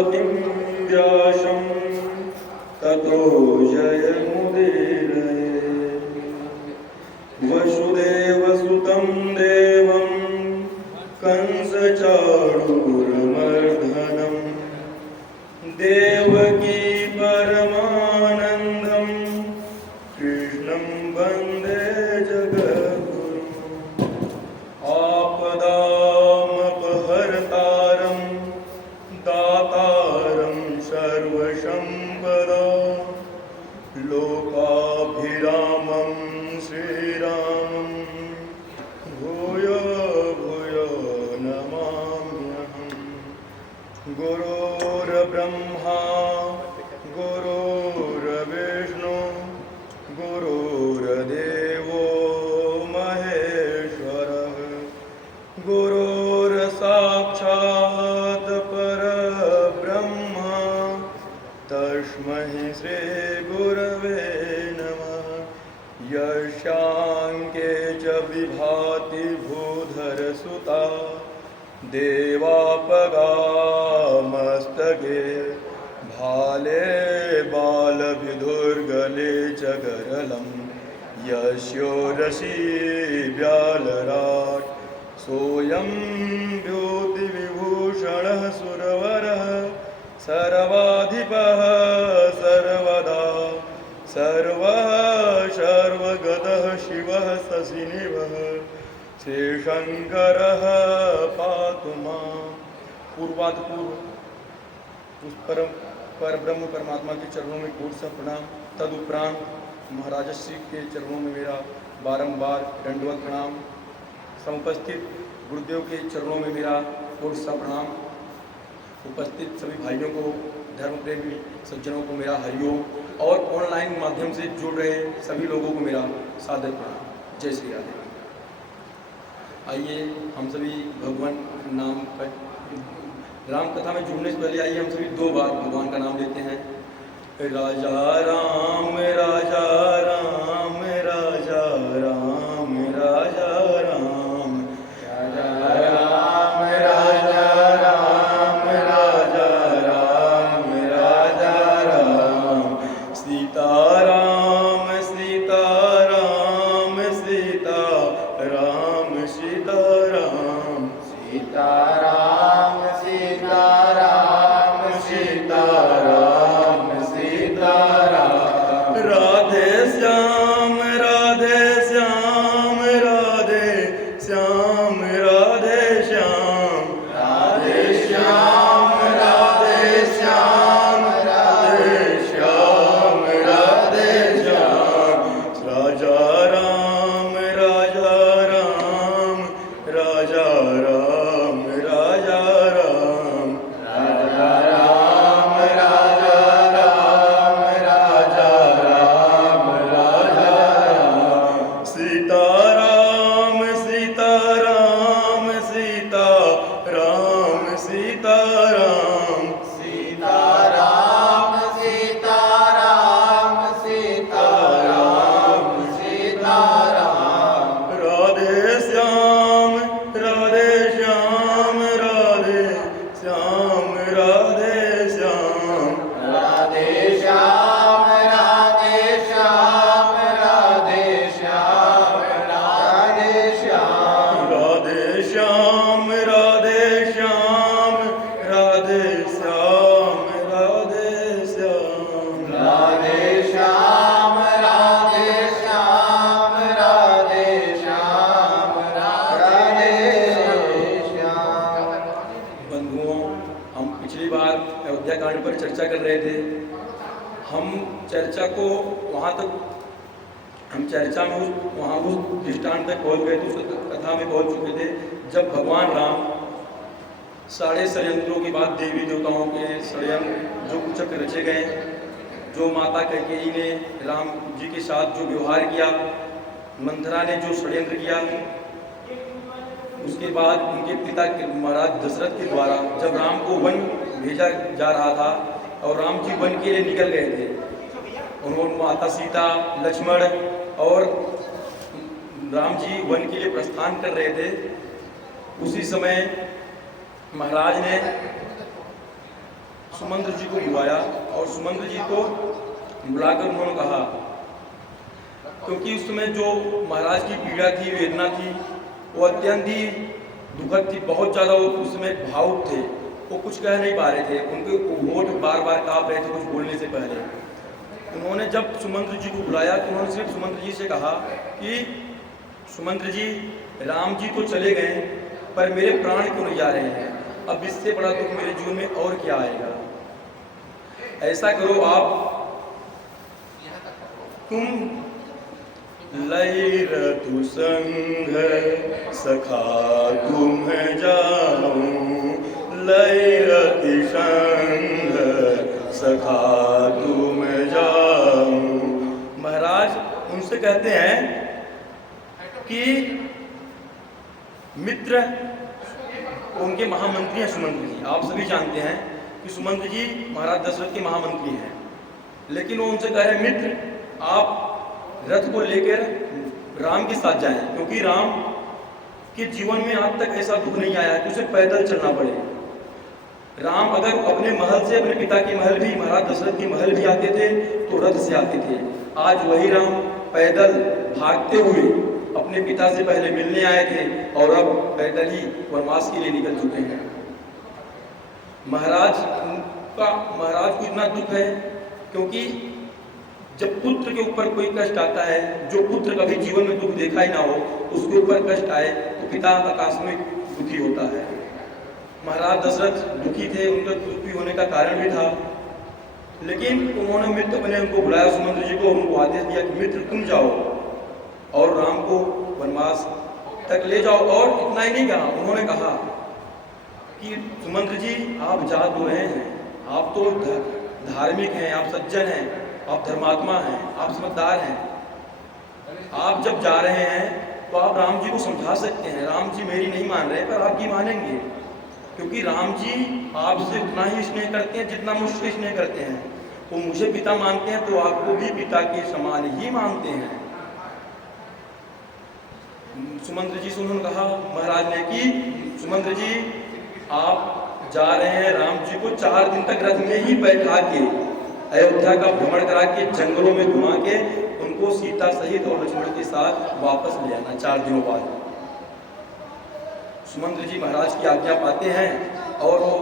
सरस्वतीं व्यासं ततो जयमुदीरये। वसुदेवसुतं देवं कंसचाणूरमर्दनं देवकी परमानन्दं कृष्णं वन्दे जगद्गुरुम्। आपदामपहर्तारं दातारं सर्वसम्पदा लोकाभिरामं श्रीरामं भूयो भूयो नमाम्यहम्। गुरुर्ब्रह्मा गुरुर्विष्णु गुरुर्देवो महेश्वरः गुरुर्साक्षात् परब्रह्मा तस्मै श्रीगुरवे नमः। यस्याङ्के च विभाति भूधरसुता देवापगामस्तके भाले बालविधुर्गले च गरलं यस्योरसि व्यालराट् सोऽयं द्योतिविभूषणः सुरवरः सर्वाधिपः सर्वदा सर्वः सर्वगतः शिवः शशिनिभः श्रीशंकरः पातु मां। पूर्वाधिपूर्व उस पर ब्रह्म परमात्मा के चरणों में कोटि सा प्रणाम। तदुपरांत महाराजश्री के चरणों में मेरा बारंबार दंडवत प्रणाम। समुपस्थित गुरुदेव के चरणों में मेरा कोटि सा प्रणाम। उपस्थित सभी भाइयों को, धर्म प्रेमी सज्जनों को मेरा हरिओम और ऑनलाइन माध्यम से जुड़ रहे सभी लोगों को मेरा सादर प्रणाम। जय श्री राधे। आइए हम सभी भगवान नाम का राम कथा में जुड़ने से पहले आइए हम सभी 2 बार भगवान का नाम लेते हैं। राजा राम राजा राम राजा राम राजा राम राजा राम राजा राम राजा राम राजा राम सीताराम सीताराम सीताराम सीताराम सीताराम सीताराम सीताराम सीताराम राधे श्याम राधे श्याम राधे श्याम राधे श्याम राधे श्याम राधे श्याम राधे श्याम राधे श्याम राजा राम राजा राम राजा राम राजा राम राजा राम राजा राम राजा राम राजा राम सीताराम सीताराम सीताराम सीताराम सीताराम सीताराम सीताराम सीताराम राधे श्याम राधे श्याम राधे श्याम राधे श्याम राधे श्याम राधे श्याम राधे श्याम राधे श्याम राधे श्याम राधे श्याम राधे श्याम राधे श्याम राधे श्याम राधे श्याम राधे श्याम राधे श्याम। बंधुओं, हम पिछली बार अयोध्या कांड पर चर्चा कर रहे थे। हम चर्चा को वहाँ तक हम चर्चा में वहाँ उस दृष्टांत तक पहुँच गए थे, उस कथा में पहुँच चुके थे जब भगवान राम सारे षड्यंत्रों के बाद देवी देवताओं के षड्यंत्र जो कुचक्र रचे गए, जो माता कैकेयी ने राम जी के साथ जो व्यवहार किया, मंथरा ने जो षड्यंत्र किया, उसके बाद उनके पिता महाराज दशरथ के द्वारा जब राम को वन भेजा जा रहा था और राम जी वन के लिए निकल गए थे, उन्होंने माता सीता, लक्ष्मण और राम जी वन के लिए प्रस्थान कर रहे थे। उसी समय महाराज ने सुमंत्र जी को बुलाया और सुमंत्र जी को बुलाकर उन्होंने कहा, क्योंकि उस समय जो महाराज की पीड़ा थी, वेदना थी, वो अत्यंत ही दुखद थी, बहुत ज़्यादा वो उस समय भावुक थे, वो कुछ कह नहीं पा रहे थे, उनके होठ बार बार काँप रहे थे कुछ बोलने से पहले। उन्होंने जब सुमंत्र जी को बुलाया तो उन्होंने सिर्फ सुमंत्र जी से कहा कि सुमंत्र जी, राम जी तो चले गए पर मेरे प्राण क्यों नहीं जा रहे हैं, अब इससे बड़ा दुख मेरे जीवन में और क्या आएगा। ऐसा करो आप, तुम लई रतु संग सखा तुम जाऊं, लई रति संग सखा तुम जाऊं। महाराज उनसे कहते हैं कि मित्र, उनके महामंत्री हैं सुमंत्र जी। आप सभी जानते हैं कि सुमंत्र जी महाराज दशरथ के महामंत्री हैं, लेकिन वो उनसे कह रहे मित्र, आप रथ को लेकर राम के साथ जाएं, क्योंकि राम के जीवन में आज तक ऐसा दुख नहीं आया कि उसे पैदल चलना पड़े। राम अगर अपने महल से, अपने पिता के महल भी, महाराज दशरथ के महल भी आते थे तो रथ से आते थे। आज वही राम पैदल भागते हुए अपने पिता से पहले मिलने आए थे और अब पैदल ही वनवास के लिए निकल चुके हैं। महाराज को इतना दुख है क्योंकि जब पुत्र के ऊपर कोई कष्ट आता है, जो पुत्र कभी जीवन में दुख देखा ही ना हो, उसके ऊपर कष्ट आए तो पिता आकस्मिक दुखी होता है। महाराज दशरथ दुखी थे, उनका दुखी होने का कारण भी था, लेकिन उन्होंने मित्र बने उनको बुलाया सुमंत्र जी को, उनको आदेश दिया कि मित्र तुम जाओ और राम को वनवास तक ले जाओ। और इतना ही नहीं कहा, उन्होंने कहा कि सुमंत्र जी आप जा तो रहे हैं, आप तो धार्मिक हैं, आप सज्जन हैं, आप धर्मात्मा हैं, आप समझदार हैं, आप जब जा रहे हैं तो आप राम जी को समझा सकते हैं। राम जी मेरी नहीं मान रहे पर आपकी मानेंगे, क्योंकि राम जी आपसे उतना ही स्नेह करते हैं जितना मुझसे स्नेह करते हैं। वो मुझे पिता मानते हैं तो आपको भी पिता के समान ही मानते हैं। सुमंत्र जी से उन्होंने कहा महाराज ने कि सुमंत्र जी आप जा रहे हैं, राम जी को 4 दिन तक रथ में ही बैठा के अयोध्या का भ्रमण करा के जंगलों में घुमा के उनको सीता सहित और लक्ष्मण के साथ वापस ले आना 4 दिनों बाद। सुमंत्र जी महाराज की आज्ञा पाते हैं और वो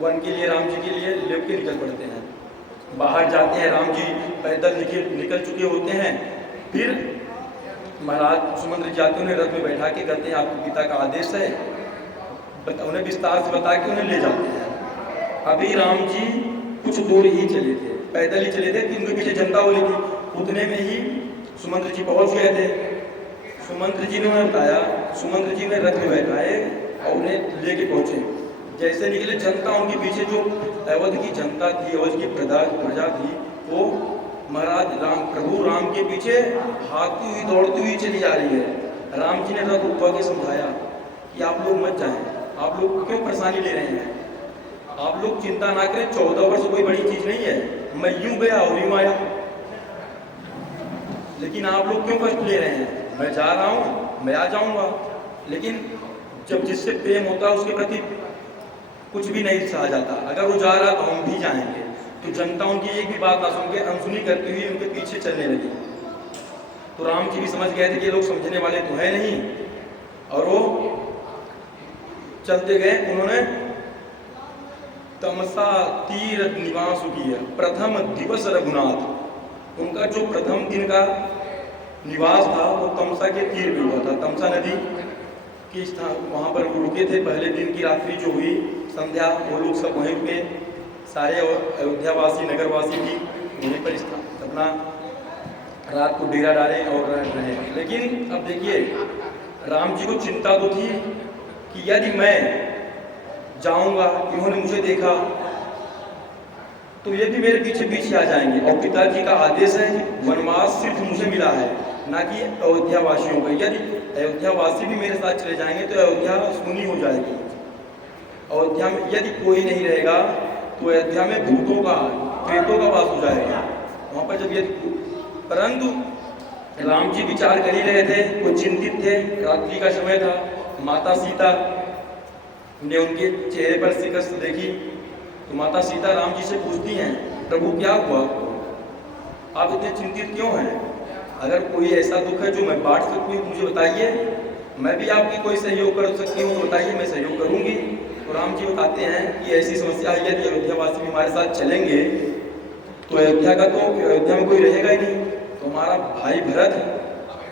वन के लिए, राम जी के लिए लेके निकल पड़ते हैं। बाहर जाते हैं, राम जी पैदल निकल चुके होते हैं। फिर महाराज सुमंत्र जी आते, उन्हें रथ में बैठा के कहते हैं आपके पिता का आदेश है, उन्हें विस्तार से बता के उन्हें ले जाते हैं। अभी राम जी कुछ दूर ही चले थे, पैदल ही चले थे कि उनके पीछे जनता बोली थी, उतने में ही सुमंत्र जी पहुंच गए थे। सुमंत्र जी ने उन्हें बताया, सुमंत्र जी ने रथ में बैठाए और उन्हें लेके पहुंचे। जैसे निकले जनता उनके पीछे, जो अवध की जनता थी, अवध की प्रजा थी, वो महाराज प्रभु राम के पीछे भागती हुई दौड़ती हुई चली जा रही है। राम जी ने रथ उठवा के समझाया कि आप लोग मत जाएं, आप लोग क्यों परेशानी ले रहे हैं, आप लोग चिंता ना करें, 14 वर्ष कोई बड़ी चीज नहीं है, मैं यूं गया और यूं आया, लेकिन आप लोग क्यों कष्ट ले रहे हैं, मैं जा रहा हूं, मैं आ जाऊंगा। लेकिन जब जिससे प्रेम होता है उसके प्रति कुछ भी नहीं सहा जाता, अगर वो जा रहा तो हम भी जाएंगे। तो जनता उनकी एक भी बात ना सुन के अनसुनी करती हुई उनके पीछे चलने लगी। तो राम जी भी समझ गए थे कि ये लोग समझने वाले तो है नहीं, और वो चलते गए। उन्होंने तमसा तीर निवास किया प्रथम दिवस रघुनाथ, उनका जो प्रथम दिन का निवास था वो तमसा के तीर पे हुआ था। तमसा नदी की स्थान, वहाँ पर रुके थे। पहले दिन की रात्रि जो हुई संध्या, वो लोग सब वहीं रुके, सारे अयोध्यावासी नगरवासी भी वहीं पर अपना रात को डेरा डाले और रहे। लेकिन अब देखिए, राम जी को चिंता तो थी कि यदि मैं जाऊंगा, इन्होंने मुझे देखा तो ये भी मेरे पीछे पीछे आ जाएंगे, और पिताजी का आदेश है कि वनवास सिर्फ मुझे मिला है, ना कि अयोध्यावासियों का। यदि अयोध्यावासी भी मेरे साथ चले जाएंगे तो अयोध्या सुनी हो जाएगी। अयोध्या में यदि कोई नहीं रहेगा तो अयोध्या में भूतों का, प्रेतों का वास हो जाएगा वहाँ पर। जब ये परंतु राम जी विचार कर ही रहे थे, वो चिंतित थे, रात्रि का समय था। माता सीता ने उनके चेहरे पर शिकस्त देखी तो माता सीता राम जी से पूछती हैं, प्रभु क्या हुआ, आप इतने चिंतित क्यों हैं? अगर कोई ऐसा दुख है जो मैं बांट सकती हूँ मुझे बताइए, मैं भी आपकी कोई सहयोग कर सकती हूँ तो बताइए, मैं सहयोग करूँगी। तो राम जी बताते हैं कि ऐसी समस्या है, यदि अयोध्यावासी भी हमारे साथ चलेंगे तो अयोध्या में कोई रहेगा ही नहीं। तो हमारा भाई भरत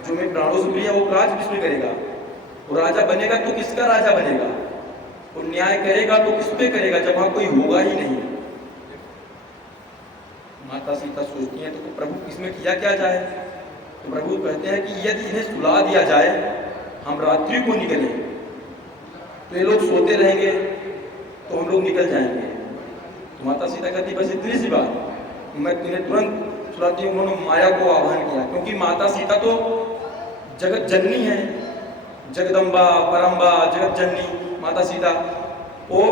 जो मैं प्राणों से प्रिय है वो राज किसमें करेगा? वो राजा बनेगा तो किसका राजा बनेगा? वो न्याय करेगा तो किस पे करेगा जब वहां कोई होगा ही नहीं। माता सीता सोचती हैं तो प्रभु इसमें किया क्या जाए? तो प्रभु कहते हैं कि यदि इन्हें सुला दिया जाए, हम रात्रि को निकले तो ये लोग सोते रहेंगे तो हम लोग निकल जाएंगे। तो माता सीता कहती बस इतनी सी बात, मैं तुम्हें तुरंत सुलाती हूँ। उन्होंने माया को आह्वान किया, क्योंकि माता सीता तो जगत जननी है, जगदम्बा परम्बा जगत जननी माता सीता। वो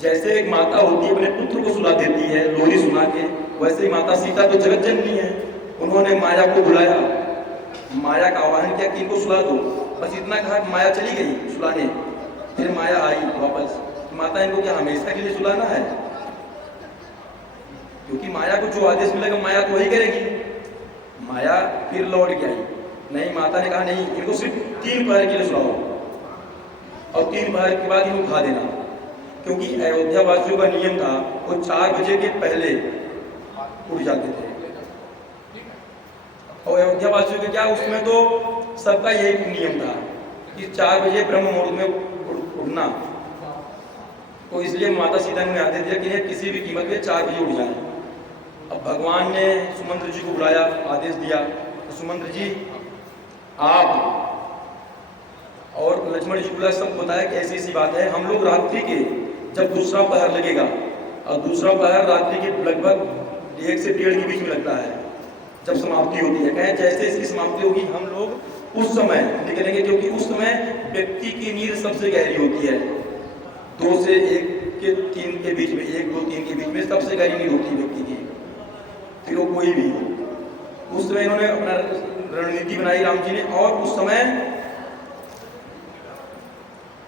जैसे एक माता होती है अपने पुत्र को सुला देती है लोरी सुना के, वैसे ही माता सीता तो जगत जननी है। उन्होंने माया को बुलाया, माया का आह्वान किया कि इनको सुला दो। बस इतना कहा, माया चली गई सुलाने, फिर माया आई वापस। माता इनको क्या हमेशा के लिए सुलाना है? क्योंकि माया को जो आदेश मिलेगा माया तो वही करेगी। माया फिर लौट के आई, नहीं माता ने कहा नहीं, इनको सिर्फ 3 पहर के लिए सुलाओ और 3 पहर के बाद इनको खा देना। क्योंकि अयोध्या वासियों का नियम था वो 4 बजे के पहले उठ जाते थे। और अयोध्या वासियों के क्या उसमें तो सबका यही नियम था कि 4 बजे ब्रह्म मुहूर्त में उठना। तो इसलिए माता सीता ने आदेश दिया कि किसी भी कीमत पे 4 बजे उठ जाए। अब भगवान ने सुमंत्र जी को बुलाया, आदेश दिया, तो सुमंत्र जी आप और लक्ष्मण जी को सब बताया कि ऐसी ऐसी बात है, हम लोग रात्रि के जब दूसरा पहर लगेगा, और दूसरा पहर रात्रि के लगभग 1 से 1.5 के बीच में लगता है जब समाप्ति होती है। कहें जैसे इसकी समाप्ति होगी हम लोग उस समय निकलेंगे, क्योंकि उस समय व्यक्ति की नींद सबसे गहरी होती है। 2 से 1 के 3 के बीच में, 1, 2, 3 के बीच में सबसे गहरी नींद होती है व्यक्ति की, फिर वो कोई भी हो। उस समय इन्होंने अपना रणनीति बनाई राम जी ने, और उस समय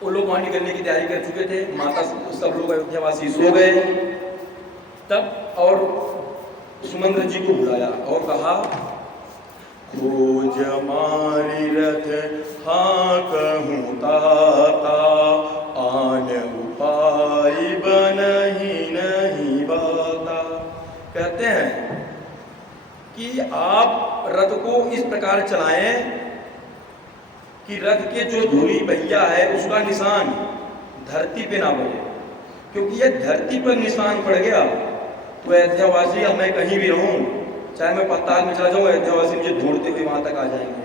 वो लोग वहां निकलने की तैयारी कर चुके थे। माता सब लोग अयोध्यावासी सो गए तब, और सुमंत्र जी को बुलाया और कहा, खोज मारी रथ हाँ कहूँ ताता, आन उपाय बनहि नहीं बाता। कहते हैं कि आप रथ को इस प्रकार चलाएं कि रथ के जो धूली पहिया है उसका निशान धरती पे ना पड़े, क्योंकि यह धरती पर निशान पड़ गया तो अयोध्यावासी, अब मैं कहीं भी रहूं, चाहे मैं पताल में चला जाऊं, अयोध्यावासी मुझे ढूंढते हुए वहां तक आ जाएंगे।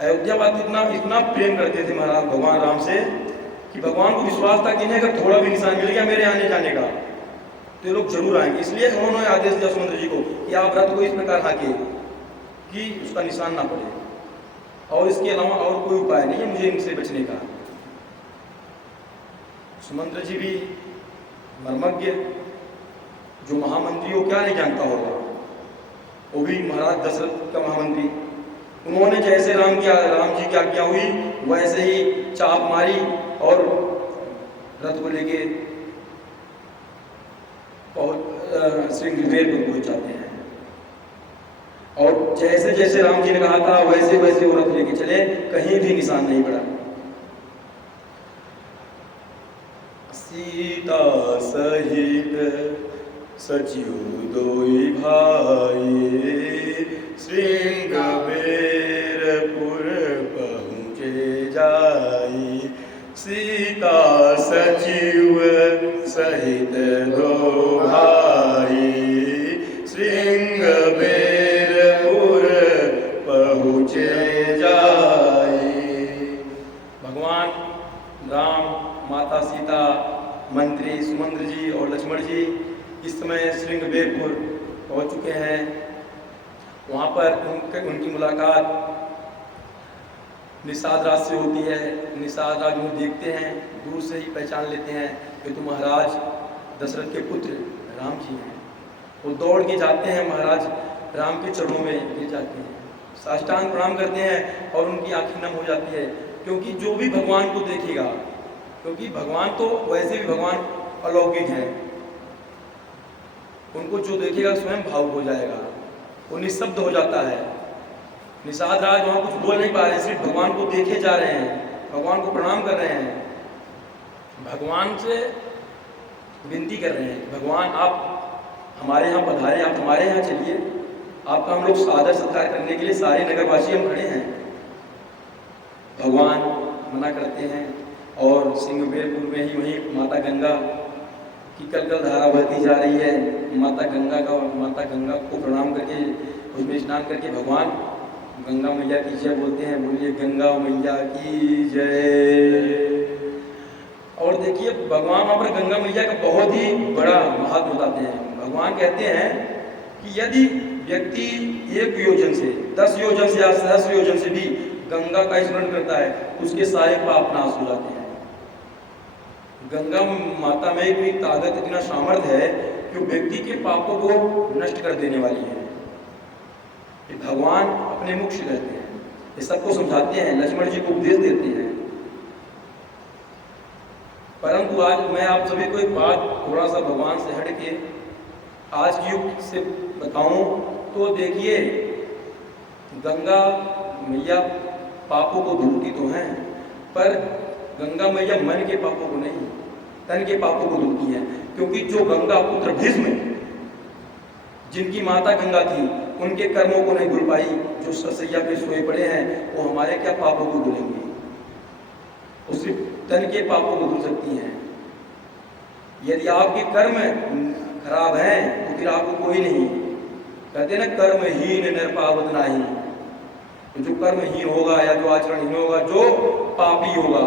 अयोध्यावासी इतना प्रेम करते थे महाराज भगवान राम से कि भगवान को विश्वास था कि इन्हें अगर थोड़ा भी निशान मिल गया मेरे आने जाने का तो ये लोग जरूर आएंगे। इसलिए उन्होंने आदेश दिया सुमंत्र जी को कि आप रथ को इस प्रकार हाके कि उसका निशान ना पड़े, और इसके अलावा और कोई उपाय नहीं है मुझे इनसे बचने का। सुमंत्र जी भी मर्मज्ञ, जो महामंत्री हो क्या नहीं जानता होगा, वो भी महाराज दशरथ का महामंत्री। उन्होंने जैसे राम जी की आज्ञा हुई वैसे ही चाप मारी और रथ को लेके श्रृंगवेर को पहुंच जाते हैं। और जैसे जैसे राम जी ने कहा था वैसे वैसे वो रथ लेके चले, कहीं भी निशान नहीं पड़ा। सीता सहित सचिव दोई भाई, श्रृंगवेरपुर पहुँचे जाई। सीता सचिव सहित दो भाई, श्रृंगवेरपुर पहुँचे जाई। भगवान राम, माता सीता, मंत्री सुमंत्र जी और लक्ष्मण जी इस समय श्रृंगवेरपुर पहुंच चुके हैं। वहां पर उनकी मुलाकात निषाद राज से होती है। निषाद राज उन्हें देखते हैं, दूर से ही पहचान लेते हैं कि तो महाराज दशरथ के पुत्र राम जी हैं। वो दौड़ के जाते हैं, महाराज राम के चरणों में गिर जाते हैं, साष्टांग प्रणाम करते हैं और उनकी आंखें नम हो जाती है, क्योंकि जो भी भगवान को देखेगा क्योंकि भगवान तो वैसे भी भगवान अलौकिक हैं, उनको जो देखेगा स्वयं भावुक हो जाएगा, वो निःशब्द हो जाता है। निषाद राज वहाँ कुछ बोल नहीं पा रहे, सिर्फ भगवान को देखे जा रहे हैं, भगवान को प्रणाम कर रहे हैं, भगवान से विनती कर रहे हैं कि भगवान आप हमारे यहाँ पधारे, आप हमारे यहाँ चलिए, आपका हम लोग आदर सत्कार करने के लिए सारे नगरवासी हम खड़े हैं। भगवान मना करते हैं और सिंहबेरपुर में ही वहीं माता गंगा की कलकल धारा बहती जा रही है। माता गंगा को प्रणाम करके उसमें स्नान करके भगवान गंगा मैया की जय बोलते हैं, बोलिए गंगा मैया की जय। और देखिए भगवान वहाँ पर गंगा मैया का बहुत ही बड़ा महत्व बताते हैं। भगवान कहते हैं कि यदि व्यक्ति 1 योजन से 10 योजन से या सहस्र योजन से भी गंगा का स्मरण करता है, उसके सारे पाप नाश हो जाते हैं। गंगा माता में इतनी ताकत, इतना सामर्थ्य है कि व्यक्ति के पापों को नष्ट कर देने वाली है। भगवान अपने मुख से कहते हैं, ये सबको समझाते हैं, लक्ष्मण जी को उपदेश देते हैं। परंतु आज मैं आप सभी को एक बात थोड़ा सा भगवान से हट के आज के युग से बताऊं तो देखिए, गंगा मैया पापों को धुलती तो हैं, पर गंगा मैया मन के पापों को नहीं, तन के पापों को धुलती है। क्योंकि जो गंगा पुत्र भीष्म, जिनकी माता गंगा थी, उनके कर्मों को नहीं धुल पाई, जो ससैया पे सोए पड़े हैं, वो हमारे क्या पापों को धुलेंगे? वो सिर्फ तन के पापों को धुल सकती हैं। यदि आपके कर्म खराब हैं तो फिर आपको कोई नहीं, कहते ना कर्महीन नर पावत नाही। तो जो कर्महीन होगा या जो आचरणहीन होगा, जो पापी होगा,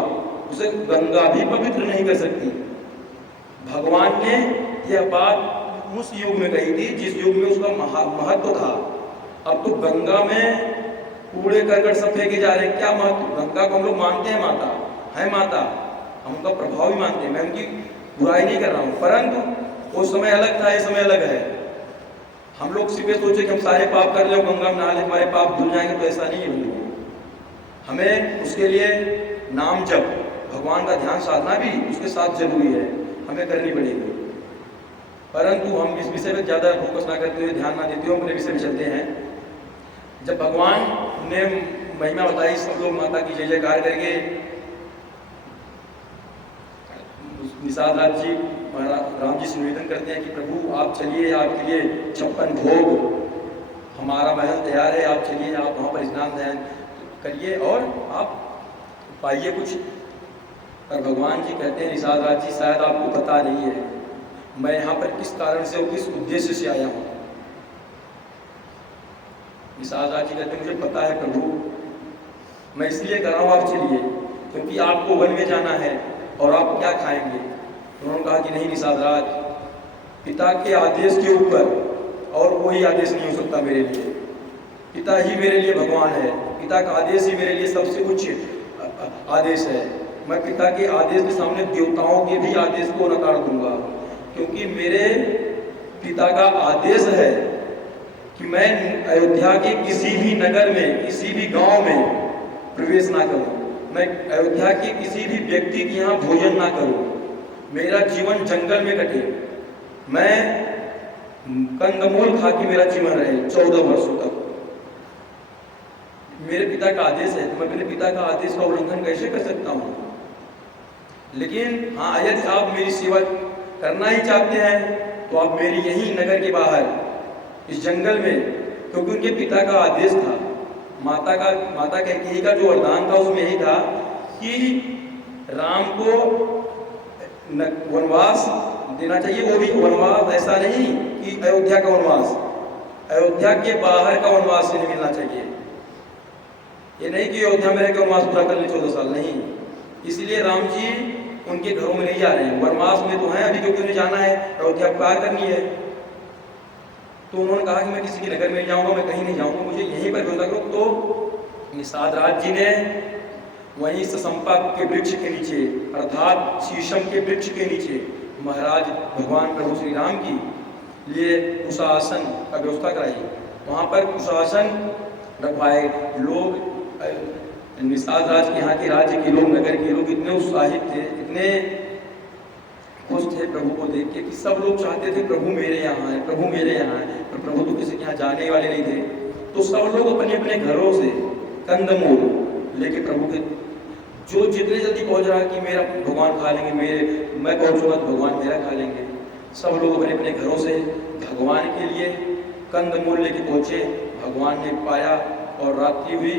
उसे गंगा भी पवित्र नहीं कर सकती। भगवान ने यह बात उस युग में कही थी जिस युग में उसका महत्व था। अब तो गंगा में कूड़े करकट सब फेंके जा रहे हैं, क्या महत्व? गंगा को हम लोग मानते हैं माता है, माता हम उनका प्रभाव भी मानते हैं, मैं उनकी बुराई नहीं कर रहा हूँ, परंतु वो समय अलग था, ये समय अलग है। हम लोग सिर्फ सोचे कि हम सारे पाप कर ले, गंगा में नहा ले, हमारे पाप धुल जाएंगे, तो ऐसा नहीं है। हमें उसके लिए नाम जप, भगवान का ध्यान साधना भी उसके साथ जरूरी है, हमें करनी पड़ेगी। परंतु हम इस विषय में ज़्यादा फोकस ना करते हुए, ध्यान ना देते हुए अपने विषय में चलते हैं। जब भगवान ने महिमा बताई, सब लोग माता की जय जयकार करके निषाद राज जी राम जी से निवेदन करते हैं कि प्रभु आप चलिए, आपके लिए 56 भोग, हमारा महल तैयार है, आप चलिए, आप वहाँ पर स्नान ध्यान करिए और आप पाइए कुछ। पर भगवान जी कहते हैं, निषाद राज जी शायद आपको पता नहीं है मैं यहाँ पर किस कारण से और किस उद्देश्य से आया हूँ। निषाद राज जी कहते हैं, मुझे पता है प्रभु, मैं इसलिए कर रहा हूँ आप चलिए, क्योंकि आपको वन में जाना है और आप क्या खाएंगे। उन्होंने कहा कि नहीं निषाद राज, पिता के आदेश के ऊपर और कोई आदेश नहीं हो सकता मेरे लिए, पिता ही मेरे लिए भगवान है, पिता का आदेश ही मेरे लिए सबसे उच्च आदेश है। मैं पिता के आदेश के सामने देवताओं के भी आदेश को नकार दूंगा, क्योंकि मेरे पिता का आदेश है कि मैं अयोध्या के किसी भी नगर में, किसी भी गांव में प्रवेश ना करूं, मैं अयोध्या के किसी भी व्यक्ति के यहाँ भोजन ना करूं, मेरा जीवन जंगल में कटे, मैं कंदमूल खा के मेरा जीवन रहे 14 वर्षों तक। मेरे पिता का आदेश है, तो मैं अपने पिता का आदेश का उल्लंघन कैसे कर सकता हूँ? लेकिन हाँ, यदि आप मेरी सेवा करना ही चाहते हैं तो आप मेरी यही नगर के बाहर इस जंगल में, क्योंकि उनके पिता का आदेश था, माता कैकेयी का जो वरदान था उसमें यही था कि राम को वनवास देना चाहिए, वो भी वनवास ऐसा नहीं कि अयोध्या का वनवास, अयोध्या के बाहर का वनवास नहीं मिलना चाहिए। ये नहीं कि अयोध्या में रहकर वनवास पूरा कर ले 14 साल, नहीं। इसलिए राम जी उनके घरों में नहीं जा रहे हैं, वनवास में तो हैं अभी, क्योंकि उन्हें जाना है, अयोध्या पार करनी है। तो उन्होंने कहा कि मैं किसी के नगर में जाऊंगा, मैं कहीं नहीं जाऊंगा, मुझे यहीं पर भरोसा करो। तो निषाद राज जी ने वहीं ससंपा के वृक्ष के नीचे, अर्थात शीशम के वृक्ष के नीचे, महाराज भगवान प्रभु श्री राम की लिए कुशासन का व्यवस्था कराई। वहाँ पर कुशासन रखवाए, लोग निषाद राज के यहाँ के राज्य के लोग, नगर के लोग इतने उत्साहित थे, इतने खुश थे प्रभु को देख के कि सब लोग चाहते थे प्रभु मेरे यहाँ है, प्रभु मेरे यहाँ है। पर प्रभु तो किसी के यहाँ जाने वाले नहीं थे, तो सब लोग अपने अपने घरों से कंदमूल लेके प्रभु के, जो जितने जल्दी पहुंच रहा है कि मेरा भगवान खा लेंगे, मैं पहुंचूंगा तो भगवान मेरा खा लेंगे, सब लोग अपने अपने घरों से भगवान के लिए कंदमूल लेके पहुंचे। भगवान ने पाया और रात्रि हुई,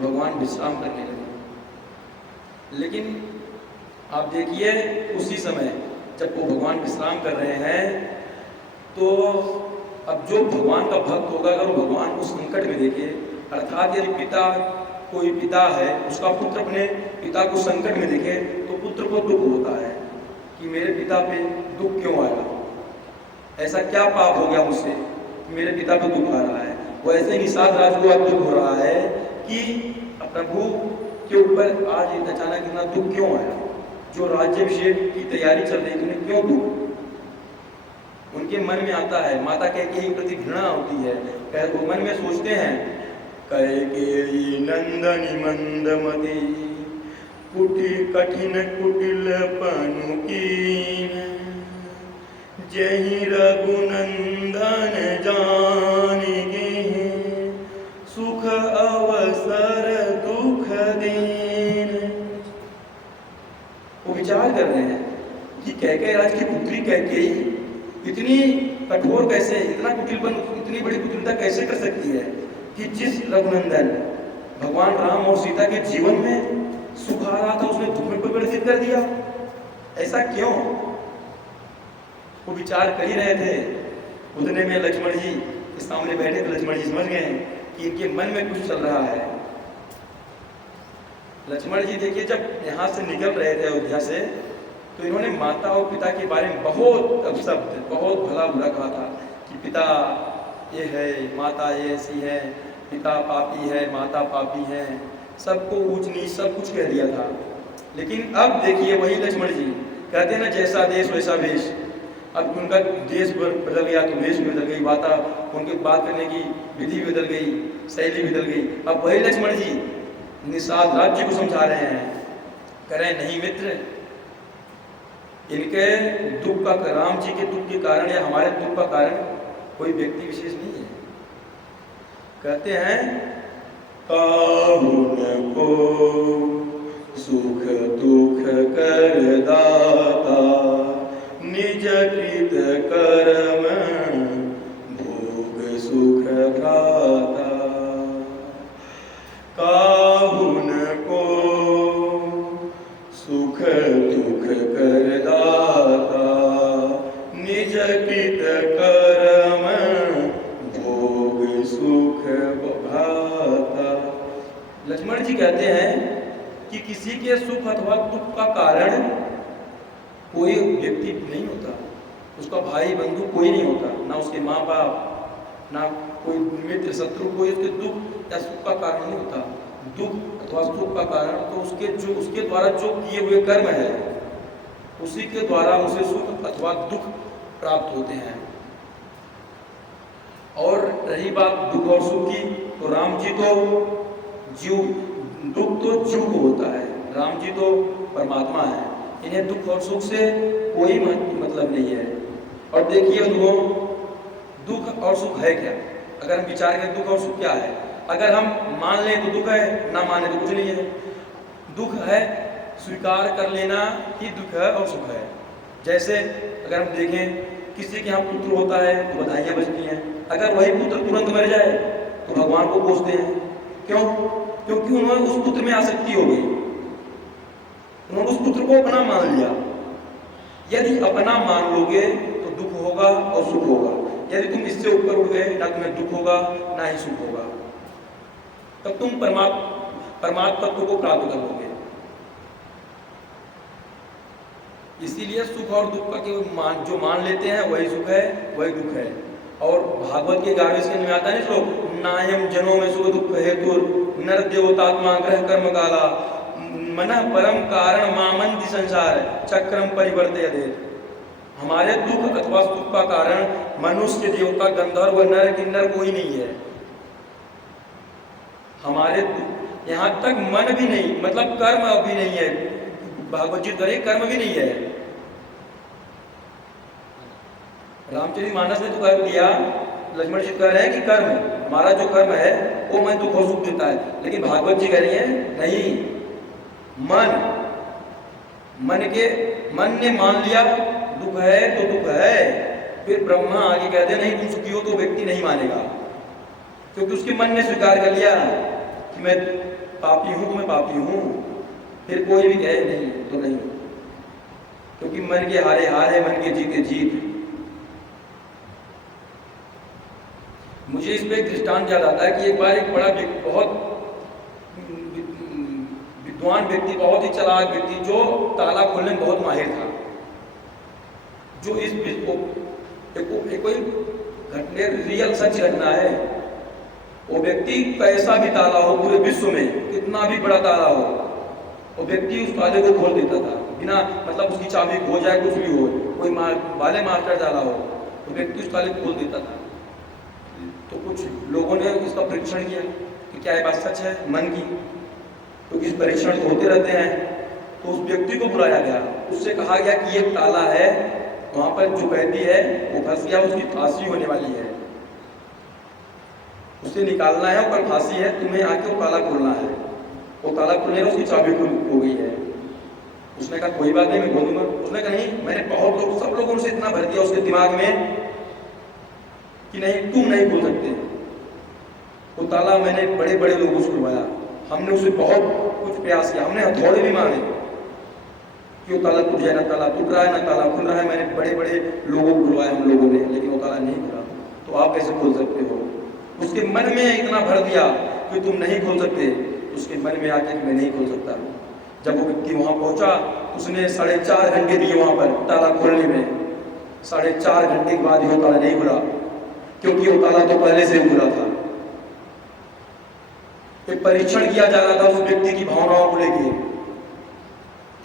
भगवान विश्राम करने लगे। लेकिन आप देखिए उसी समय जब वो भगवान विश्राम कर रहे हैं, तो अब जो भगवान का भक्त होगा, अगर वो भगवान को संकट में देखे, अर्थात यदि कोई पिता है, उसका पुत्र अपने पिता को संकट में देखे, तो पुत्र को दुख होता है कि मेरे पिता पे दुख क्यों आया, ऐसा क्या पाप हो गया मुझसे कि मेरे पिता पे दुख आ रहा है। वैसे निषाद राज को अब दुख हो रहा है कि प्रभु के ऊपर आज अचानक इतना दुख क्यों आया, जो राज्याभिषेक की तैयारी चल रही थी, क्यों दुख उनके मन में आता है। माता कैकेयी के प्रति घृणा होती है, वो मन में सोचते हैं, कैकेयी नंदनी मंदमती कुटी कठिन कुटिल पनु कीन, जहि रघुनंदन जानिगे, सुख अवसर दुख दीन। वो विचार कर रहे हैं कि कैकेयी राज की पुत्री कैकेयी इतनी कठोर कैसे, इतना कुटिलपन, इतनी बड़ी कुटिलता कैसे कर सकती है कि जिस रघुनंदन भगवान राम और सीता के जीवन में सुख आ रहा था, उसने दुख में परिवर्तित कर दिया, ऐसा क्यों? वो विचार कर ही रहे थे। उतने में लक्ष्मण जी के सामने बैठे थे। लक्ष्मण जी समझ गए कि इनके मन में कुछ चल रहा है। लक्ष्मण जी देखिए जब यहाँ से निकल रहे थे अयोध्या से, तो इन्होंने माता और पिता के बारे में बहुत अपशब्द, बहुत भला बुरा कहा था कि पिता ये है, माता ये ऐसी है, पिता पापी है, माता पापी है, सबको ऊंच नीच सब कुछ कह दिया था। लेकिन अब देखिए वही लक्ष्मण जी कहते हैं ना, जैसा देश वैसा वेश। अब उनका देश बदल गया तो वेश भी बदल गई, उनके बात करने की विधि बदल गई, शैली बदल गई। अब वही लक्ष्मण जी निषाद राज्य को समझा रहे हैं, कह रहे नहीं मित्र, इनके दुख का, राम जी के दुख के कारण या हमारे दुख का कारण कोई व्यक्ति विशेष नहीं है। कहते हैं काहुन को सुख दुख कर दाता, निज कृत कर्म भोग सुख भ्राता। काहुन को सुख दुख कर दाता, निज कृत कर्म भोग सुख भ्राता। लक्ष्मण जी कहते हैं कि किसी के सुख अथवा दुख का कारण कोई व्यक्ति नहीं होता, उसका भाई बंधु कोई नहीं होता, ना उसके माँ बाप, ना कोई मित्र शत्रु, कोई उसके दुख या सुख का कारण नहीं होता। दुख अथवा सुख का कारण तो उसके द्वारा जो किए हुए कर्म है, उसी के द्वारा उसे सुख अथवा दुख प्राप्त होते हैं। और रही बात दुख और सुख की, तो राम जी तो दुख तो जीव को होता है, राम जी तो परमात्मा है, इन्हें दुख और सुख से कोई मतलब नहीं है। और देखिए उनको दुख और सुख है क्या, अगर हम विचार करें दुख और सुख क्या है। अगर हम मान लें तो दुख है, ना माने तो कुछ नहीं है। दुख है स्वीकार कर लेना ही दुख है और सुख है। जैसे अगर हम देखें किसी के यहाँ पुत्र होता है तो बधाइयाँ बजती हैं, अगर वही पुत्र तुरंत मर जाए तो भगवान को कोसते हैं। क्यों? क्योंकि उन्होंने उस पुत्र में आसक्ति हो गई, उन्होंने उस पुत्र को अपना मान लिया। यदि अपना मान लोगे तो दुख होगा और सुख होगा। यदि तुम इससे ऊपर उठ गए, ना तुम्हें दुख होगा ना ही सुख होगा, तब तुम परमात्मा तत्व को प्राप्त करोगे। इसीलिए सुख और दुख का केवल जो मान लेते हैं वही सुख है, वही दुख है। और भागवत के 11वें स्कंद में आता है श्लोक, नायम जनों में सुख दुख हेतु नर देवतात्मा ग्रह कर्म काला, मन परम कारण मामंति संसार चक्रम परिवर्तयते। हमारे दुख अथवा सुख का कारण मनुष्य, देवता, गंधर्व, नर, किन्नर कोई नहीं है। हमारे यहाँ तक मन भी नहीं, मतलब कर्म अभी नहीं है, भागवत जी करे कर्म भी नहीं है। रामचरितमानस ने तो कर दिया, लक्ष्मण जी कह रहे हैं कि कर्म, हमारा जो कर्म है वो मन दुख और सुख देता है, लेकिन भागवत जी कह रही है नहीं, मन ने मान लिया दुख है तो दुख है, फिर ब्रह्मा आगे कहते नहीं तुम सुखी हो, तो व्यक्ति नहीं मानेगा, क्योंकि उसके मन ने स्वीकार कर लिया कि मैं पापी हूं, मैं पापी हूं। फिर कोई भी कहे नहीं तो नहीं, क्योंकि मन के हारे हार है, मन के जीते जीत। मुझे इस पे एक दृष्टांत याद आता है कि एक बार एक बड़ा बहुत विद्वान व्यक्ति, बहुत ही चालाक व्यक्ति, जो ताला खोलने में बहुत माहिर था, जो इस कोई घटने रियल सच घटना है, वो व्यक्ति कैसा भी ताला हो पूरे विश्व में, कितना भी बड़ा ताला हो, वो व्यक्ति उस ताले को खोल देता था बिना, मतलब उसकी चाबी खो जाए, कुछ भी हो, कोई बाले मास्टर ताला हो, तो व्यक्ति उस ताले को खोल देता था। तो कुछ लोगों ने इसका परीक्षण किया कि क्या ये बात सच है मन की, तो इस परीक्षण तो होते रहते हैं। तो उस व्यक्ति को बुलाया गया, उससे कहा गया कि ये ताला है, वहां पर जो कैदी है वो फंस गया, उसकी फांसी होने वाली है, उसे निकालना है, ऊपर फांसी है, तुम्हें आके वो ताला खोलना है। वो ताला खोलने में उसकी चाबी खो गई है। उसने कहा कोई बात नहीं, मैं खोलूंगा। उसने कहा नहीं, मैंने बहुत लोग, सब लोगों से इतना भर दिया उसके दिमाग में कि नहीं तुम नहीं खोल सकते। वो ताला मैंने बड़े बड़े लोगों से खुलवाया, हमने उसे बहुत कुछ प्रयास किया, हमने हथौड़े भी मारे कि वो ताला टूट जाए, ना ताला टूट रहा है ना ताला खुल रहा है। मैंने बड़े बड़े लोगों को बुलवाया हम लोगों ने, लेकिन वो ताला नहीं खुला। तो आप कैसे खोल सकते हो? उसके मन में इतना भर दिया कि तुम नहीं खोल सकते, उसके मन में आके मैं नहीं खोल सकता। जब वो व्यक्ति वहां पहुंचा, उसने 4.5 घंटे दिए वहां पर ताला खोलने में। 4.5 घंटे के बाद वो ताला नहीं खुला, क्योंकि वो ताला तो पहले से खुला था। एक परीक्षण किया जा रहा था उस व्यक्ति की भावनाओं को लेकर,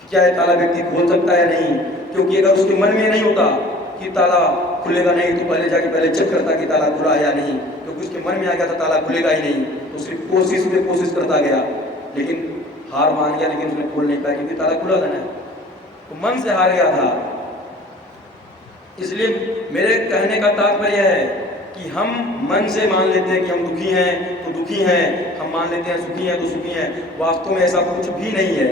क्या ये ताला व्यक्ति खोल सकता है नहीं, क्योंकि अगर उसके मन में नहीं होता कि ताला खुलेगा नहीं, तो पहले जाके पहले चेक करता कि ताला खुला है या नहीं, क्योंकि उसके मन में आ गया था ताला खुलेगा ही नहीं, तो सिर्फ कोशिश करता गया, लेकिन हार मान गया, लेकिन उसने खोल नहीं पाया क्योंकि ताला खुला था ना, तो मन से हार गया था। इसलिए मेरे कहने का तात्पर्य है कि हम मन से मान लेते हैं कि हम दुखी हैं तो दुखी हैं, हम मान लेते हैं सुखी हैं तो सुखी हैं, वास्तव में ऐसा कुछ भी नहीं है।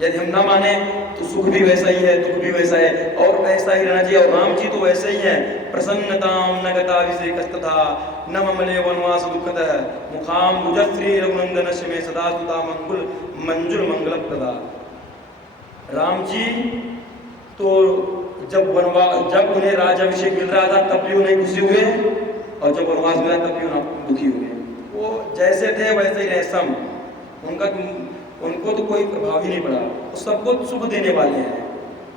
यदि हम ना माने तो सुख भी वैसा ही है, दुख भी वैसा है, और ऐसा ही रहना चाहिए। और राम जी तो वैसे ही हैं, प्रसन्नताम नगताभिषेकस्तथा न ममले वनवास दुःखतः मुखाम मुजश्री रघुनंदनस्य मे सदा सुता मंजुल मंगलप्रदा। राम जी तो जब उन्हें राज्याभिषेक मिल रहा था तब भी उन्हें खुशी हुए, और जब वनवास मिला तब भी उन्हें दुखी हुए। वो जैसे थे वैसे ही रहे सम, उनको तो कोई प्रभाव ही नहीं पड़ा। वो सबको सुख देने वाले हैं,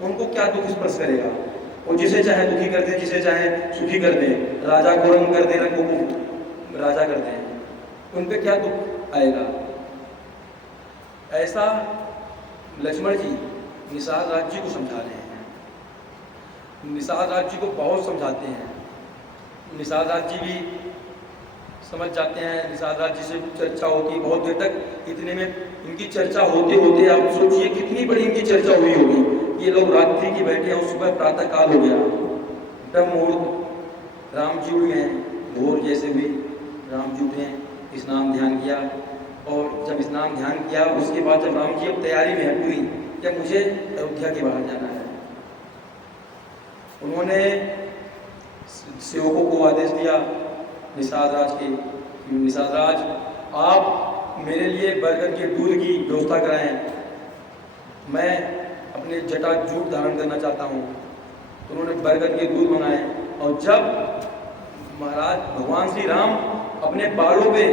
उनको क्या दुख स्पर्श करेगा। वो जिसे चाहे दुखी कर दे, जिसे चाहे सुखी कर दे, राजा को रंग कर दे, रंगों को राजा कर दे, उन पे क्या दुख आएगा। ऐसा लक्ष्मण जी निषाद राज्य को समझा रहे हैं। निषाद राज्य को बहुत समझाते हैं, निषाद राज्य भी समझ जाते हैं। निषाद राज्य से चर्चा होती है बहुत देर तक, इतने में इनकी चर्चा होते होते आप सोचिए कितनी बड़ी इनकी चर्चा हुई होगी। ये लोग रात्रि की बैठे और सुबह प्रातः काल हो गया, ब्रह्म मुहूर्त, राम जी उठ गए, भोर जैसे भी राम जी उठे, स्नान ध्यान किया, और जब स्नान ध्यान किया उसके बाद जब राम जी अब तैयारी में है पूरी, क्या मुझे अयोध्या के बाहर जाना है, उन्होंने सेवकों को आदेश दिया निषाद राज के, निषाद राज आप मेरे लिए बरगद के दूध की व्यवस्था कराएं, मैं अपने जटा जूट धारण करना चाहता हूँ। तो उन्होंने बरगद के दूध मंगाए, और जब महाराज भगवान श्री राम अपने बालों पे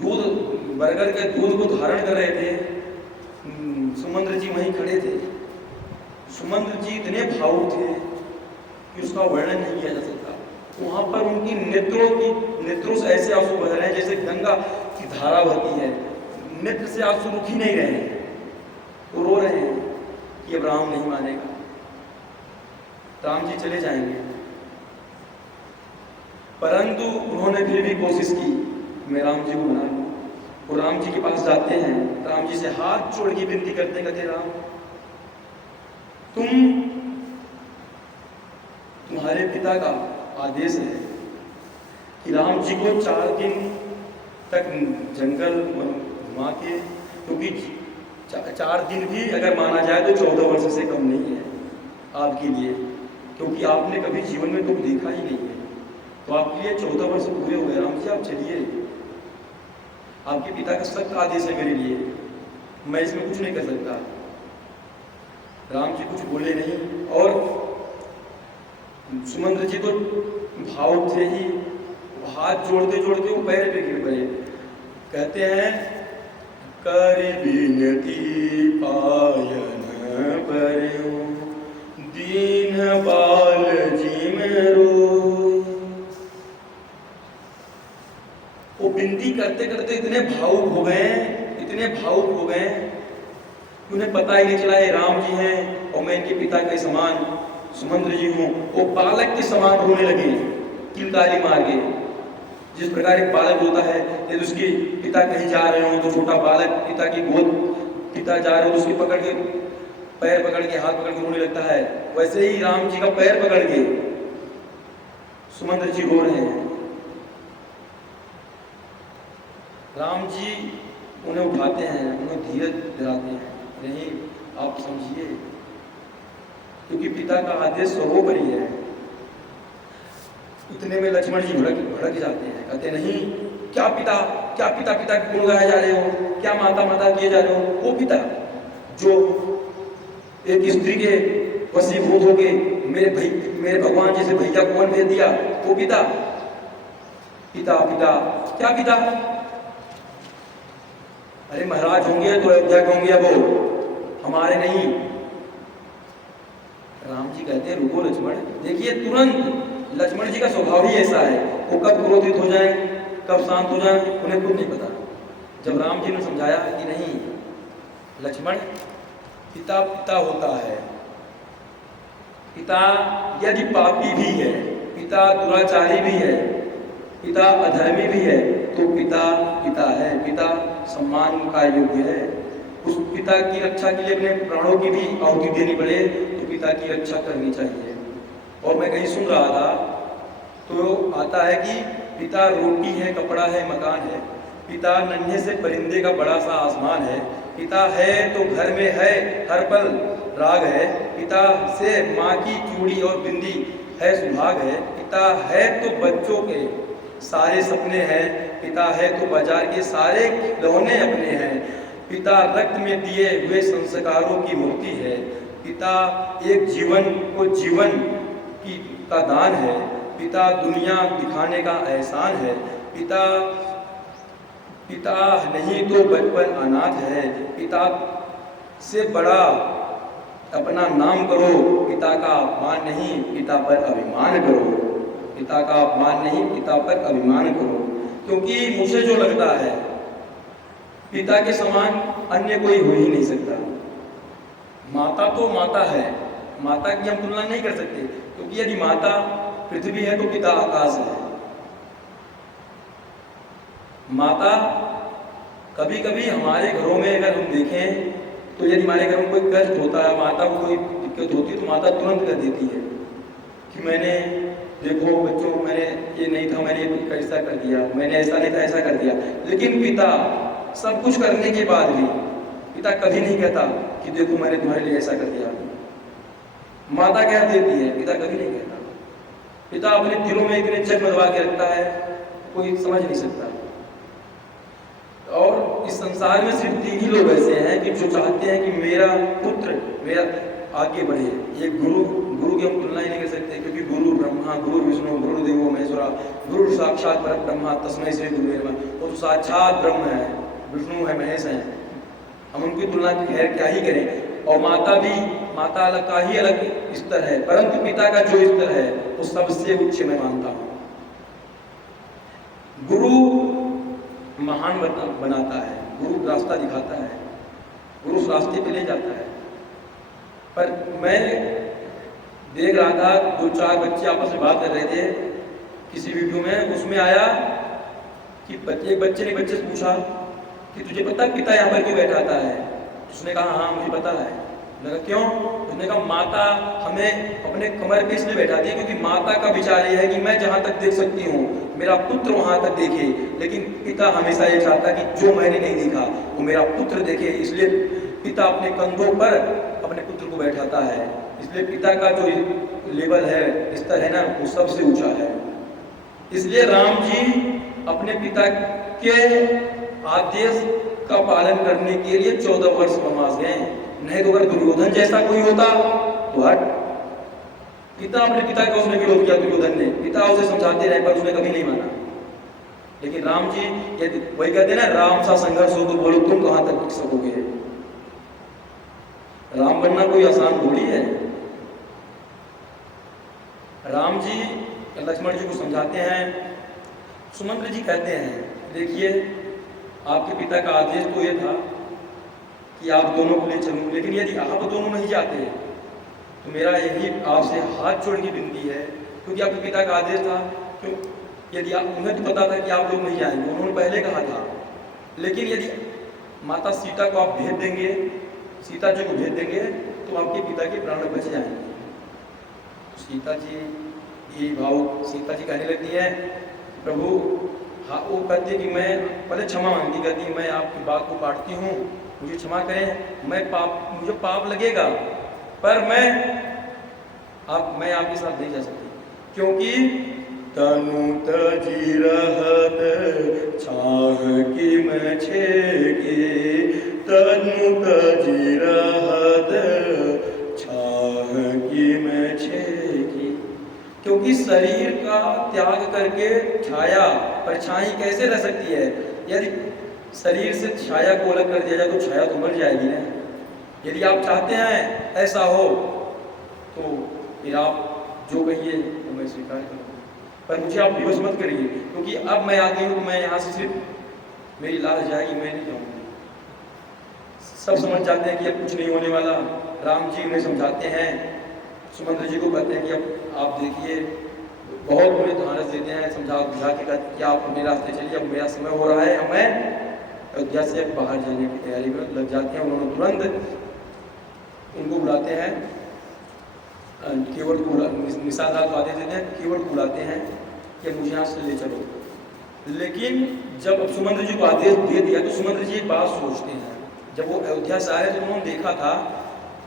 दूध, बरगद के दूध को धारण कर रहे थे, सुमंत्र जी वहीं खड़े थे। सुमंत्र जी इतने भावुक थे कि उसका वर्णन नहीं किया जा सकता। वहां पर उनकी नेत्रों से ऐसे आंसू बह रहे हैं जैसे गंगा की धारा बहती है, नेत्र से आंसू रुक ही नहीं रहे हैं, वो रो रहे हैं कि अब राम नहीं मानेगा, राम जी चले जाएंगे। परंतु उन्होंने फिर भी कोशिश की मैं राम जी को बना लूँ। वो राम जी के पास जाते हैं, राम जी से हाथ जोड़ के विनती करते कहते राम तुम्हारे पिता का आदेश है कि राम जी को 4 दिन तक जंगल घुमा के, क्योंकि 4 दिन भी अगर माना जाए तो 14 वर्ष से कम नहीं है आपके लिए, क्योंकि आपने कभी जीवन में दुख देखा ही नहीं है। तो आपके लिए 14 वर्ष पूरे हो गए। राम जी आप चलिए, आपके पिता का सख्त आदेश है मेरे लिए, मैं इसमें कुछ नहीं कर सकता। राम जी कुछ बोले नहीं, और सुमंत्र जी तो भावुक थे ही, हाथ जोड़ते जोड़ते वो पैर पे गिर पड़े। कहते हैं कर विनती पायन पर्यो दीन बाल जी में रोई। वो विनती करते करते इतने भावुक हो गए, इतने भावुक हो गए, उन्हें पता ही नहीं चला ये राम जी हैं और मैं इनके पिता के समान सुमंत्र जी हूँ। वो बालक के समान रोने लगे, किलकारी मार के। जिस प्रकार एक बालक होता है, यदि उसके पिता कहीं जा रहे हो तो छोटा बालक पिता की गोद, पिता जा रहे हो तो उसके पकड़ के, पैर पकड़ के, हाथ पकड़ के रोने लगता है, वैसे ही राम जी का पैर पकड़ के सुमंत्र जी रो रहे हैं। राम जी उन्हें उठाते हैं, उन्हें धीरज दिलाते हैं, नहीं आप समझिए, क्योंकि पिता का आदेश सर्वोपरि है। इतने में लक्ष्मण जी भड़क जाते हैं, कहते नहीं, क्या पिता पिता के गुण गाए जा रहे हो, क्या माता माता किए जा रहे हो। वो पिता जो एक स्त्री के वशीभूत हो के मेरे भगवान जैसे भैया कौन भेज दिया, वो पिता पिता पिता क्या पिता। अरे महाराज होंगे तो अयोध्या के होंगे, अब हमारे नहीं। राम जी कहते हैं रुको लक्ष्मण। देखिए तुरंत लक्ष्मण जी का स्वभाव ही ऐसा है, वो कब क्रोधित हो जाए कब शांत हो जाए उन्हें खुद नहीं पता। जब राम जी ने समझाया कि नहीं लक्ष्मण, पिता पिता होता है, पिता यदि पापी भी है, पिता दुराचारी भी है, पिता अधर्मी भी है, तो पिता पिता है, पिता सम्मान का योग्य है। उस पिता की रक्षा के लिए अपने प्राणों की भी आहुति देनी पड़े तो पिता की रक्षा करनी चाहिए। और मैं कहीं सुन रहा था तो आता है कि पिता रोटी है, कपड़ा है, मकान है, पिता नन्हे से परिंदे का बड़ा सा आसमान है, पिता है तो घर में है हर पल राग है, पिता से माँ की चूड़ी और बिंदी है सुहाग है, पिता है तो बच्चों के सारे सपने हैं, पिता है तो बाजार के सारे खिलौने अपने हैं, पिता रक्त में दिए हुए संस्कारों की मूर्ति है, पिता एक जीवन को जीवन की का दान है, पिता दुनिया दिखाने का एहसान है, पिता पिता नहीं तो बचपन अनाथ है, पिता से बड़ा अपना नाम करो, पिता का अपमान नहीं पिता पर अभिमान करो, पिता का अपमान नहीं पिता पर अभिमान करो। क्योंकि मुझे जो लगता है पिता के समान अन्य कोई हो ही नहीं सकता। माता तो माता है, माता की हम तुलना नहीं कर सकते, क्योंकि यदि माता पृथ्वी है तो पिता आकाश है। माता कभी कभी हमारे घरों में अगर हम देखें तो यदि हमारे घर में कोई कष्ट होता है, माता को कोई दिक्कत होती है तो माता तुरंत कर देती है कि मैंने देखो बच्चों मैंने ये नहीं था, मैंने ये ऐसा कर दिया, मैंने ऐसा नहीं था ऐसा कर दिया। लेकिन पिता सब कुछ करने के बाद भी पिता कभी नहीं कहता कि देखो मैंने तुम्हारे लिए ऐसा कर दिया। माता कह देती है, पिता कभी नहीं कहता। पिता अपने दिलों में इतने जगमगा के रखता है कोई समझ नहीं सकता। और इस संसार में सिर्फ 3 ही लोग ऐसे हैं कि जो चाहते हैं कि मेरा पुत्र मेरा आगे बढ़े। ये गुरु की हम तुलना ही नहीं कर सकते, क्योंकि गुरु ब्रह्मा गुरु विष्णु गुरु देवो महेश्वरा, गुरु साक्षात पर ब्रह्मा तस्मै श्री गुरुवे नमः। वो तो साक्षात ब्रह्म है, विष्णु है, महेश है, हम उनकी तुलना खैर क्या ही करें। और माता भी, माता अलग का ही अलग स्तर है, परंतु पिता का जो स्तर है वो सबसे उच्च मैं मानता हूँ। गुरु महान बनाता है, गुरु रास्ता दिखाता है, गुरु उस रास्ते पे ले जाता है। पर मैं देख रहा था 2-4 बच्चे आपस में बात कर रहे थे किसी वीडियो में, उसमें आया कि एक बच्चे ने बच्चे से पूछा कि तुझे पता पिता यहाँ पर क्यों बैठाता है? उसने कहा हाँ मुझे पता है। मैंने कहा क्यों? उसने कहा माता हमें अपने कमर पे इसलिए बैठाती है क्योंकि माता का विचार ये है कि मैं जहाँ तक देख सकती हूँ मेरा पुत्र वहाँ तक देखे, लेकिन पिता हमेशा ये चाहता है कि जो मैंने नहीं देखा वो मेरा पुत्र देखे, इसलिए पिता अपने कंधों पर अपने पुत्र को बैठाता है। इसलिए पिता का जो लेवल है, स्तर है ना, वो सबसे ऊंचा है। इसलिए राम जी अपने पिता के आदेश का पालन करने के लिए 14 वर्ष वनवास गए। नहीं तो अगर दुर्योधन जैसा कोई होता तो हट, पिता अपने पिता का उसने विरोध किया, दुर्योधन ने, पिता उसे समझाते रहे पर उसने कभी नहीं माना। लेकिन राम जी, यदि वही कहते हैं ना, राम सा संघर्ष हो तो बोलो तुम कहां तक टिक सकोगे। राम बनना कोई आसान थोड़ी है। राम जी लक्ष्मण जी को समझाते हैं। सुमंत्र जी कहते हैं देखिए आपके पिता का आदेश तो ये था कि आप दोनों को ले चलूं, लेकिन यदि आप दोनों नहीं जाते तो मेरा यही आपसे हाथ जोड़ की विनती है, क्योंकि आपके पिता का आदेश था। क्यों? यदि आप, उन्हें तो पता था कि आप लोग नहीं जाएंगे, उन्होंने पहले कहा था, लेकिन यदि माता सीता को आप भेज देंगे, सीता जी को भेज देंगे तो आपके पिता के प्राण बच जाएंगे। सीता जी ये भाव, सीता जी कहने लगती है प्रभु, हाँ, वो कहती है कि मैं पहले क्षमा मांगती, कहती है मैं आपकी बात को काटती हूँ, मुझे क्षमा करें, मुझे पाप लगेगा पर मैं आपके साथ नहीं जा सकती, क्योंकि तनु तजी रहत छाह की मैं छेकी, तनु तजी रहत छाह की मैं छेकी। क्योंकि शरीर का त्याग करके छाया परछाई कैसे रह सकती है? यदि शरीर से छाया को अलग कर दिया जाए तो छाया तो मर जाएगी ना। यदि आप चाहते हैं ऐसा हो तो फिर आप जो कहिए तो मैं स्वीकार करूँगा, पर मुझे आप विवश मत करिए, क्योंकि अब मैं आ गई हूँ तो मैं यहाँ से सिर्फ मेरी लाश जाएगी, मैं नहीं जाऊँगी। सब समझ जाते हैं कि अब कुछ नहीं होने वाला। राम जी उन्हें समझाते हैं, सुमंत्र जी को कहते हैं कि अब आप देखिए, बहुत उन्हें धारस देते हैं, समझा बुझा के कहते कि आप अपने रास्ते चलिए, अब मेरा समय हो रहा है, हमें अयोध्या से बाहर जाने की तैयारी में लग जाते हैं। उन्होंने तुरंत उनको बुलाते हैं, केवट को निषादा को आदेश देते हैं, केवट को बुलाते हैं कि मुझे यहाँ से ले चलो। लेकिन जब अब सुमंत्र जी को आदेश दे दिया तो सुमंत्र जी एक बात सोचते हैं। जब वो अयोध्या से आए तो उन्होंने देखा था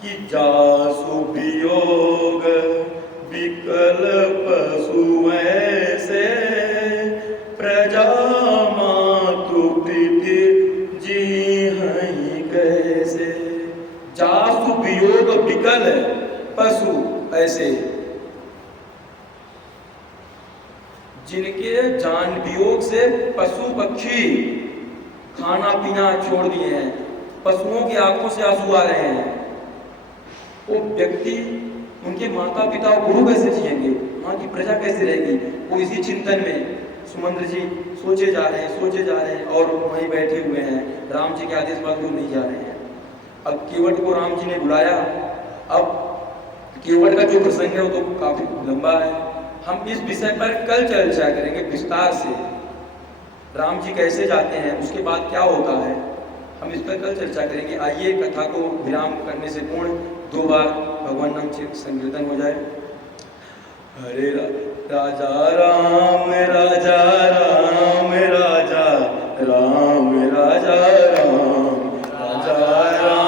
कि जासु वियोग विकल पशु ऐसे, प्रजा मातु प्रीति जी हैं कैसे। जासु वियोग विकल पशु ऐसे, जिनके जान वियोग से पशु पक्षी खाना पीना छोड़ दिए हैं, पशुओं की आंखों से आंसू आ रहे हैं। वो व्यक्ति, उनके माता पिता और गुरु कैसे जिएंगे, वहाँ की प्रजा कैसे रहेगी, वो इसी चिंतन में सुमंत्र जी सोचे जा रहे हैं और वहीं बैठे हुए हैं। राम जी के आदेश बाद वो नहीं जा रहे हैं। अब केवट को राम जी ने बुलाया। अब केवट का जो प्रसंग है वो तो काफी लंबा है, हम इस विषय पर कल चर्चा करेंगे विस्तार से। राम जी कैसे जाते हैं, उसके बाद क्या होता है, हम इस पर कल चर्चा करेंगे। आइए कथा को विराम करने से पूर्ण 2 बार भगवान नाम संकीर्तन हो जाए। हरे राजा राम राजा राम राजा राम राजा राम राजा राम